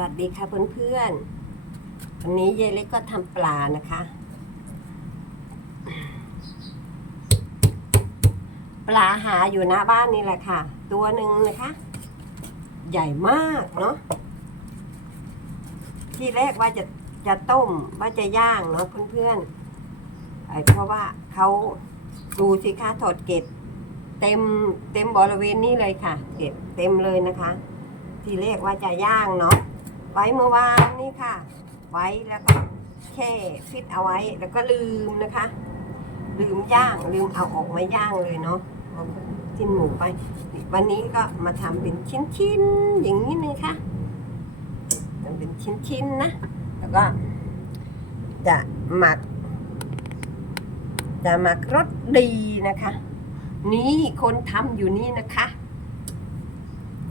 วัสดีค่ะเพื่อนๆ วันนี้เยเล็กก็ทำปลานะคะ ปลาหาอยู่หน้าบ้านนี่แหละค่ะ ตัวหนึ่งนะคะ ใหญ่มากเนาะ ที่แรกว่าจะจะต้มว่าจะย่างเนาะเพื่อนๆไอเพราะว่าเขาดูสิคะถอดเกล็ดเต็มเต็มบริเวณนี้เลยค่ะ เกล็ดเต็มเลยนะคะ ที่แรกว่าจะย่างเนาะ ไว้เมื่อวานนี่ค่ะ ไว้แล้วก็แช่ฟิตเอาไว้แล้วก็ลืมนะคะ ลืมย่างลืมเอาออกมาย่างเลยเนาะจิ้นหมูไป วันนี้ก็มาทำเป็นชิ้นๆอย่างนี้เลยค่ะทำเป็นชิ้นๆนะแล้วก็จะหมัก จะหมักรสดีนะคะ นี่คนทำอยู่นี่นะคะ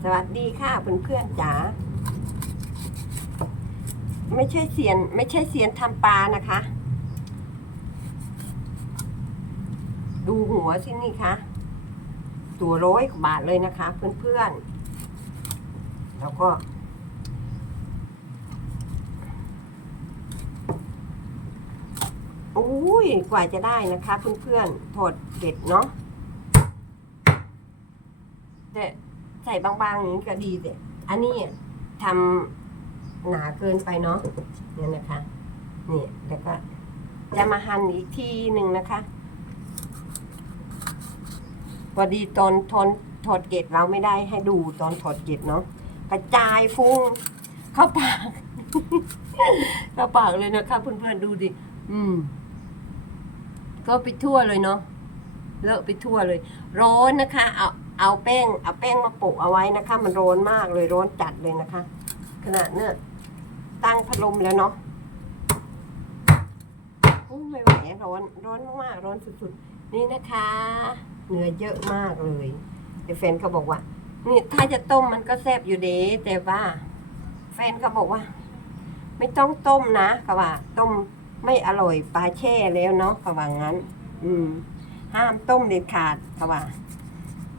สวัสดีค่ะเพื่อนๆจ๋า ไม่ใช่เสียน ไม่ใช่เสียนทำปลานะคะ ดูหัวสินี่คะตัวร้อยกว่าบาทเลยนะคะ เพื่อนๆ แล้วก็อุ้ยกว่าจะได้นะคะ เพื่อนๆถอดเด็ดเนาะแต่ใส่บางๆอย่างนี้ก็ดีแต่อันนี้ทำ หนาเกินไปเนาะเนี่ยนะคะนี่แล้วก็จะมาหั่นอีกทีหนึ่งนะคะพอดีตอนทอนถอดเกล็ดเราไม่ได้ให้ดูตอนถอดเกล็ดเนาะกระจายฟุ้งเข้าปาก เข้าปากเลยนะคะเพื่อนๆดูดิอืม ก็ไปทั่วเลยเนาะเลอะไปทั่วเลยร้อนนะคะ เอาเอาแป้งเอาแป้งมาโปะเอาไว้นะคะ มันร้อนมากเลยร้อนจัดเลยนะคะ ขนาดเนี่ย ตั้งพัดลมแล้วเนาะอู้ไม่ไหวร้อนร้อนมากๆร้อนสุดๆ นี่นะคะ เนื้อเยอะมากเลยเดี๋ยวแฟนเขาบอกว่า นี่ถ้าจะต้มมันก็แซ่บอยู่เด้แต่ว่า แฟนเขาบอกว่า ไม่ต้องต้มนะเขาว่า ต้มไม่อร่อยปลาแช่แล้วเนาะเขาว่างั้น อืม ห้ามต้มเด็ดขาดเขาว่า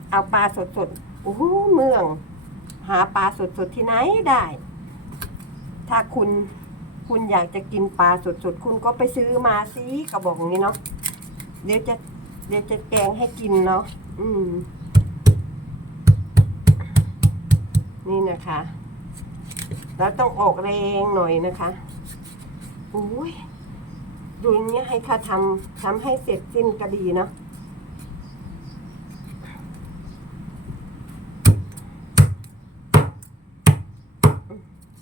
เอาปลาสดๆโอ้โหเมือง หาปลาสดๆที่ไหนได้ ถ้าคุณคุณอยากจะกินปลาสดๆ คุณก็ไปซื้อมาสิก็บอกอย่างนี้เนาะเดี๋ยวจะเดี๋ยวจะแกงให้กินเนาะอืม นี่นะคะ แล้วต้องออกแรงหน่อยนะคะโอ้ยดูอย่างเงี้ยให้เขาทำทำให้เสร็จสิ้นก็ดีเนาะ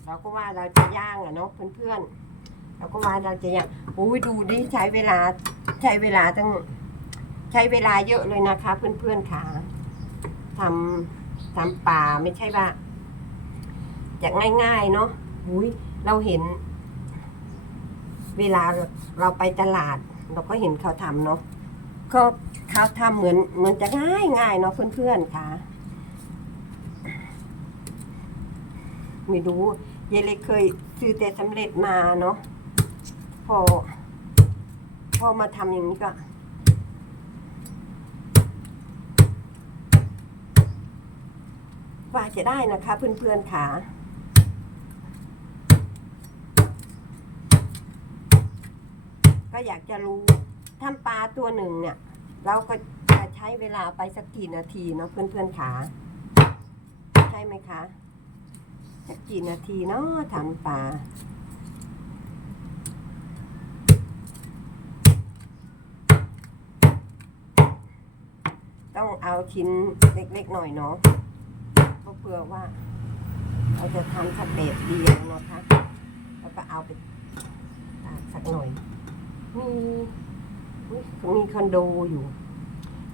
เราก็ว่าเราจะย่างอะเนาะเพื่อนๆเราก็ว่าเราจะย่างโอ้ยดูดิใช้เวลาใช้เวลาตั้งใช้เวลาเยอะเลยนะคะ เพื่อนๆค่ะทำทำป่าไม่ใช่ว่าจะง่าย ๆ เนาะอุ้ยเราเห็น เวลาเราไปตลาด เราก็เห็นเขาทำเนาะก็เขาทำเหมือนเหมือนจะง่ายง่ายๆเนาะเพื่อนๆค่ะ ไม่รู้ ยายเล็กเคยซื้อแต่สำเร็จมาเนาะพอ พอมาทำอย่างนี้ก็ว่าจะได้นะคะเพื่อนๆค่ะก็อยากจะรู้ทำปลาตัวหนึ่งเนี่ย เราก็จะใช้เวลาไปสักกี่นาทีเนาะเพื่อนๆขาใช่ไหมคะ สักกี่นาทีเนาะทำปลาต้องเอาชิ้นเล็กๆหน่อยเนาะก็เพื่อว่า เราจะทำสเต็ปเดียวนะคะแล้วก็เอาไปตากสักหน่อย มีมีคอนโดอยู่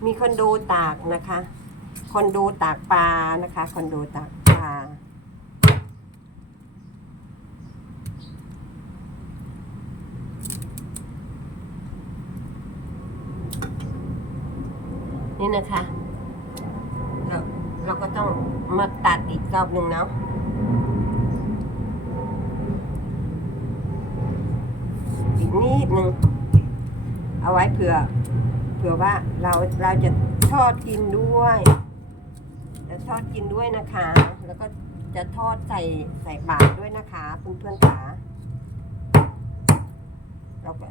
มีคอนโดตากนะคะ คอนโดตากปลานะคะ คอนโดตากปลา นี่นะคะ เราเราก็ต้องมาตัดอีกรอบหนึ่งเนาะอีกนิดนึงเอาไว้เผื่อเผื่อว่าเราเราจะทอดกินด้วยจะทอดกินด้วยนะคะ แล้วก็จะทอดใส่ใส่บาตรด้วยนะคะเพื่อนๆค่ะเราก็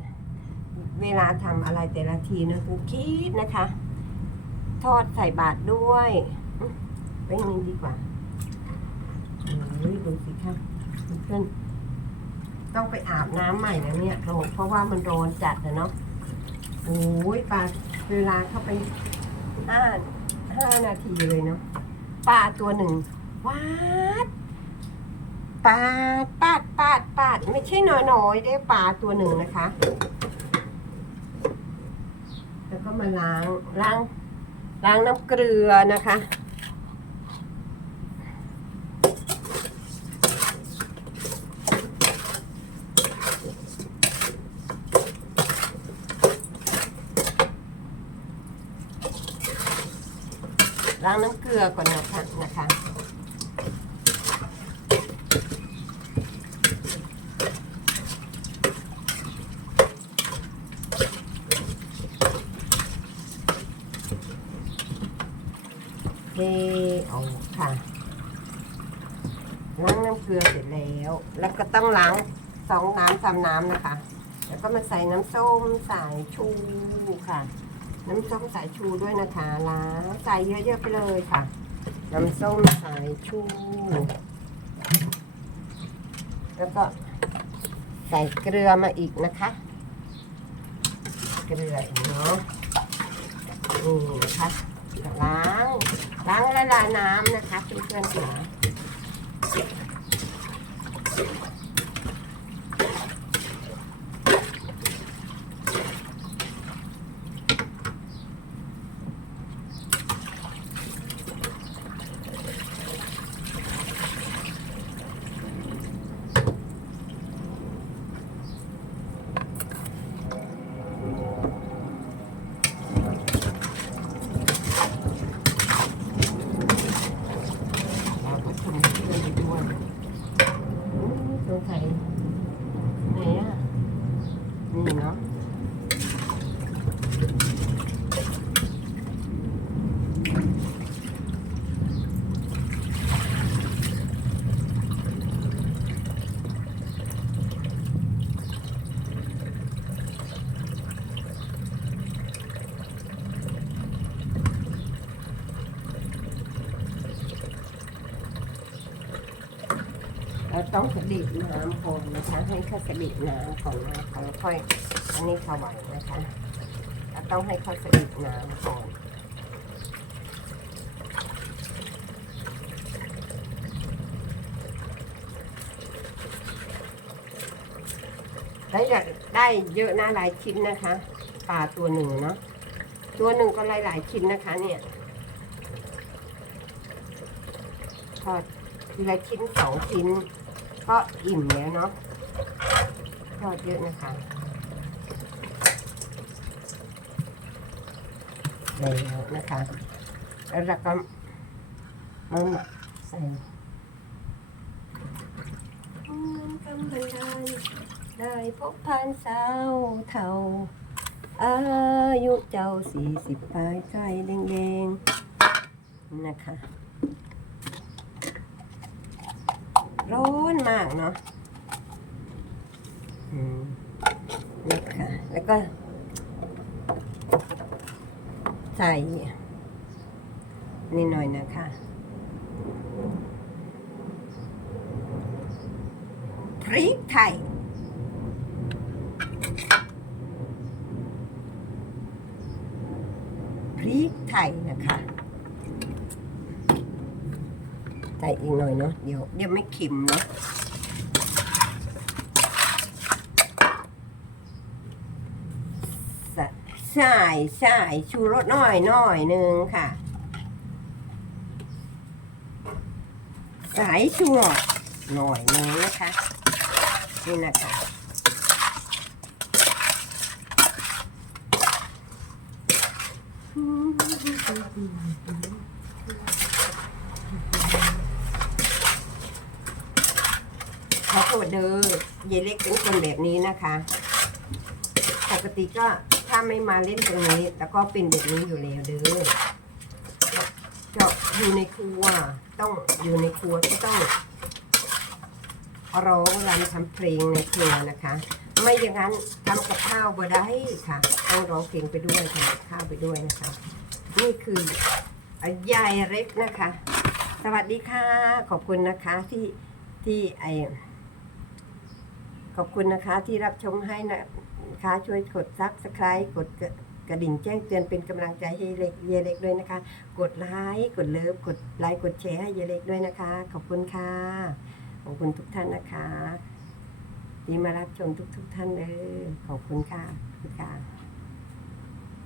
เวลาทำอะไรแต่ละทีนะคุณคิดนะคะ ทอดใส่บาตรด้วยอืมไปนี่ดีกว่าโอ้ยดูสิคะเพื่อนต้องไปอาบน้ำใหม่แล้วเนี่ยโรเพราะว่ามันร้อนจัดนะเนาะโอ้ยปลาเวลาเข้าไปห้าห้านาทีเลยเนาะปลาตัวหนึ่งวาดปาดปาดปาดปาดไม่ใช่น้อยๆได้ปลาตัวหนึ่งนะคะ แล้วก็มาล้างล้าง ล้างน้ำเกลือนะคะ ล้างน้ำเกลือก่อนนะคะนะคะ เทออกค่ะล้างน้ำเกลือเสร็จแล้ว แล้วก็ต้องล้างสองน้ำสามน้ำนะคะ แล้วก็มาใส่น้ำส้มสายชูค่ะ น้ำส้มสายชูด้วยนะคะล้างใส่เยอะๆไปเลยค่ะ น้ำส้มสายชู แล้วก็ใส่เกลือมาอีกนะคะ เกลืออีกเนาะนี่นะคะ ล้างล้างละลายน้ำนะคะเพื่อนๆค่ะเราก็ทำเพื่อนไปด้วยอืมตัวไข่ไหนอะนี่เนาะ เราต้องกระดิบน้ำก่อนนะคะ ให้เขากระดิบน้ำก่อนนะค่อย อันนี้ถวายนะคะเราต้องให้เขากระดิบน้ำก่อนได้อยากได้เยอะนะหลายชิ้นนะคะปลาตัวหนึ่งเนาะตัวหนึ่งก็หลายหลายชิ้นนะคะ เนี่ยทอดทีละชิ้นสองชิ้น ก็อิ่มแล้วเนาะทอดเยอะนะคะแล้วนะคะ แล้วเราก็มาหมักใส่เงินกำบันไดได้พบผ่านสาวเท่า อายุเจ้าสี่สิบปลายใจแดงๆ นะคะ ร้อนมากเนาะอืมนะคะแล้วก็ ใส่นี่หน่อยนะคะพริกไทย พริกไทยนะคะ ใส่ อีกหน่อยเนาะเดี๋ยวเดี๋ยวไม่เค็มเนาะใส่ใส่ชูรสหน่อยหน่อยหนึ่งค่ะ สายชูรสหน่อยหนึงนะคะ นี่นะคะ ขอโทษเด้อยายเล็กเป็นคนแบบนี้นะคะ ปกติก็ถ้าไม่มาเล่นตรงนี้ แล้วก็เป็นแบบนี้อยู่แล้วเด้อก็อยู่ในครัวต้องอยู่ในครัวก็ต้องร้องรำทำเพลงในครัวนะคะ ไม่อย่างนั้นทำกับข้าวบ่ได้ค่ะต้องร้องเพลงไปด้วยทำกับข้าวไปด้วยนะคะ นี่คือยายเล็กนะคะ สวัสดีค่ะ ขอบคุณนะคะที่ที่ไอ ขอบคุณนะคะที่รับชมให้นะคะช่วยกดซับสไคร b ์กดกระดิ่งแจ้งเตือนเป็นกำลังใจให้เล็กเยเล็กด้วยนะคะ กดไลค์กดเลิฟกดไลค์กดแชร์ให้เยเล็กด้วยนะคะ ขอบคุณค่ะขอบคุณทุกท่านนะคะที่มารับชมทุก ๆทท่านเลยขอบคุณค่ะขอบคุณค่ะ